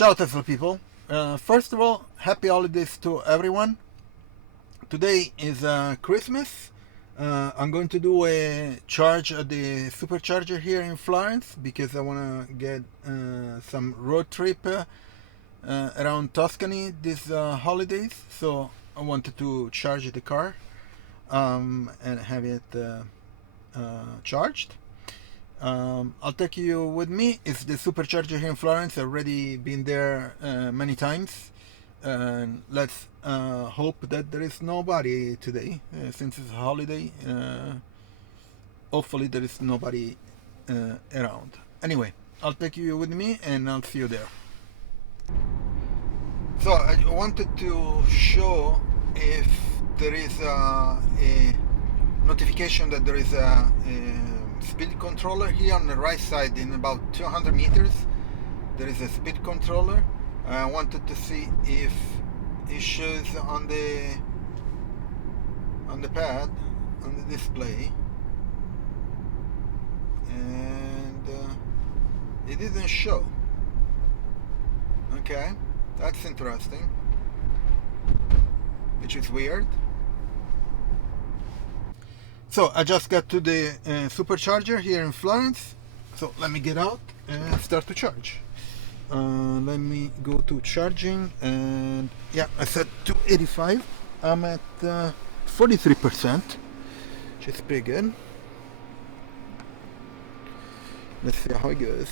Ciao Tesla people. First of all, happy holidays to everyone. Today is Christmas. I'm going to do a charge at the Supercharger here in Florence because I want to get some road trip around Tuscany these holidays. So I wanted to charge the car and have it charged. I'll take you with me. It's the Supercharger here in Florence. I've already been there many times. And let's hope that there is nobody today, since it's a holiday. Hopefully there is nobody around. Anyway, I'll take you with me and I'll see you there. So I wanted to show if there is a notification that there is a speed controller here on the right side. In about 200 meters there is a speed controller. I wanted to see if it shows on the pad, on the display, and it didn't show. Okay, that's interesting, which is weird. So I just got to the Supercharger here in Florence. So let me get out and start to charge. Let me go to charging, and yeah, I said 285. I'm at 43%, which is pretty good. Let's see how it goes.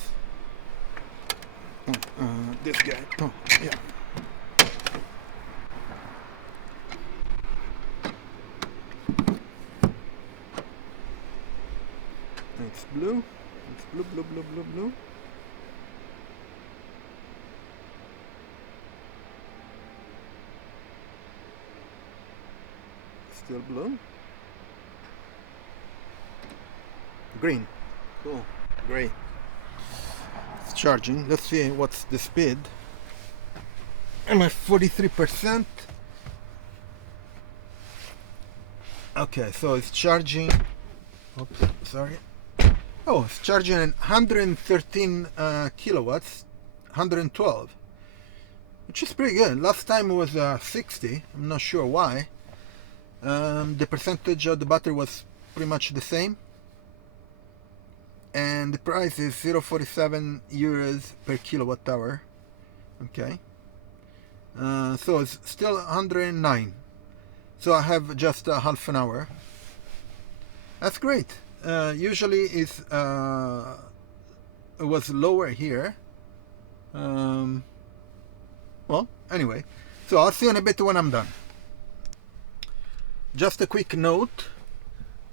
This guy. Oh, yeah. It's blue. It's blue, blue, blue, blue, blue. Still blue. Green. Cool. Great. It's charging. Let's see what's the speed. I'm at 43%. Okay, so it's charging. Oops, sorry. Oh, it's charging at 113 kilowatts, 112, which is pretty good. Last time it was 60. I'm not sure why. The percentage of the battery was pretty much the same, and the price is 0.47 euros per kilowatt hour. Okay, so it's still 109. So I have just a half an hour. That's great. Usually it was lower here. Well, anyway, so I'll see you in a bit when I'm done. Just a quick note.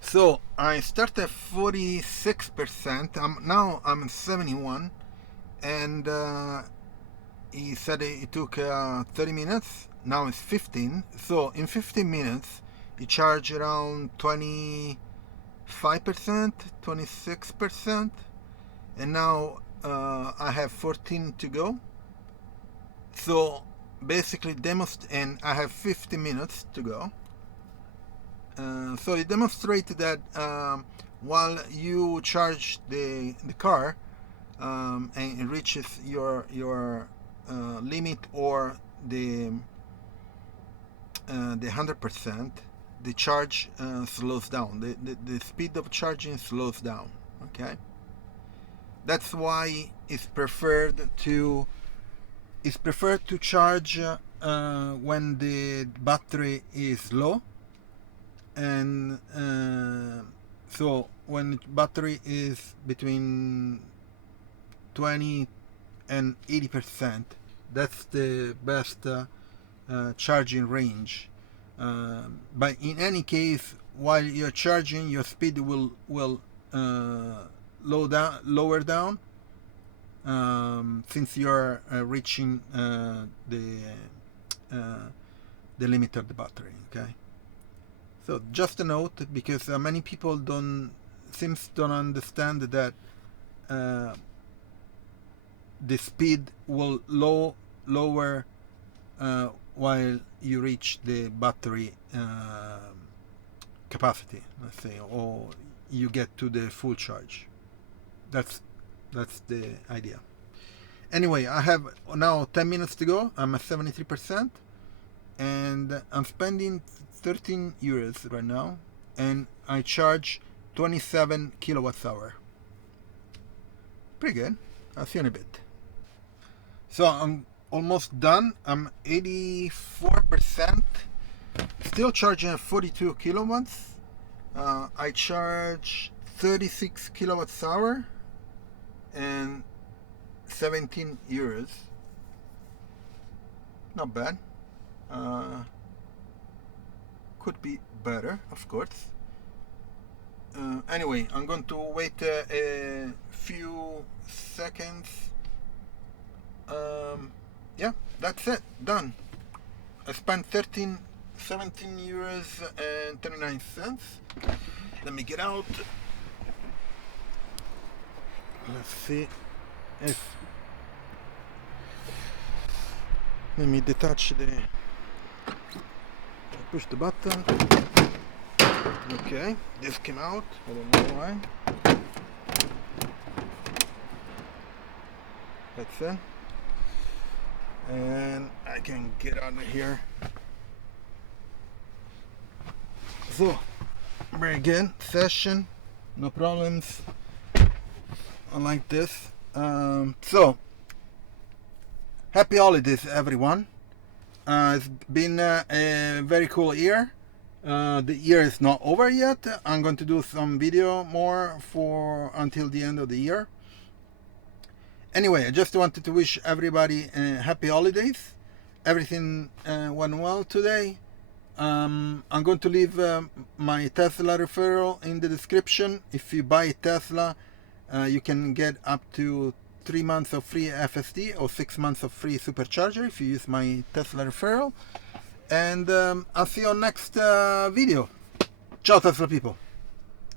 So I started at 46%. Now I'm at 71, and he said it took 30 minutes. Now it's 15. So in 15 minutes, he charged around 25%, 26%, and now I have 14 to go. So basically, and I have 50 minutes to go. So it demonstrates that while you charge the car and it reaches your limit or the 100%, the charge slows down. The speed of charging slows down. Okay, that's why it's preferred to charge when the battery is low. And so when the battery is between 20 and 80%, that's the best charging range. But in any case, while you're charging, your speed will lower down, since you're reaching the limit of the battery. Okay. So just a note, because many people don't understand that the speed will lower while you reach the battery capacity, let's say, or you get to the full charge. That's the idea. Anyway, I have now 10 minutes to go. I'm at 73%, and I'm spending 13 euros right now, and I charge 27 kilowatts hour. Pretty good. I'll see you in a bit. So I'm almost done. I'm 84%. Still charging at 42 kilowatts. I charge 36 kilowatts hour and 17 euros. Not bad. Could be better, of course. Anyway, I'm going to wait a few seconds. Yeah, that's it. Done. I spent 17 euros and 39 cents. Let me get out. Let's see if... Let me detach the... Push the button. Okay, this came out. I don't know why. That's it. And I can get out of here. So, very good session, no problems. I like this. So, happy holidays, everyone. It's been a very cool year. The year is not over yet. I'm going to do some video more for until the end of the year. Anyway, I just wanted to wish everybody happy holidays. Everything went well today. I'm going to leave my Tesla referral in the description. If you buy Tesla, you can get up to 3 months of free FSD or 6 months of free Supercharger if you use my Tesla referral. And I'll see you on next video. Ciao Tesla people.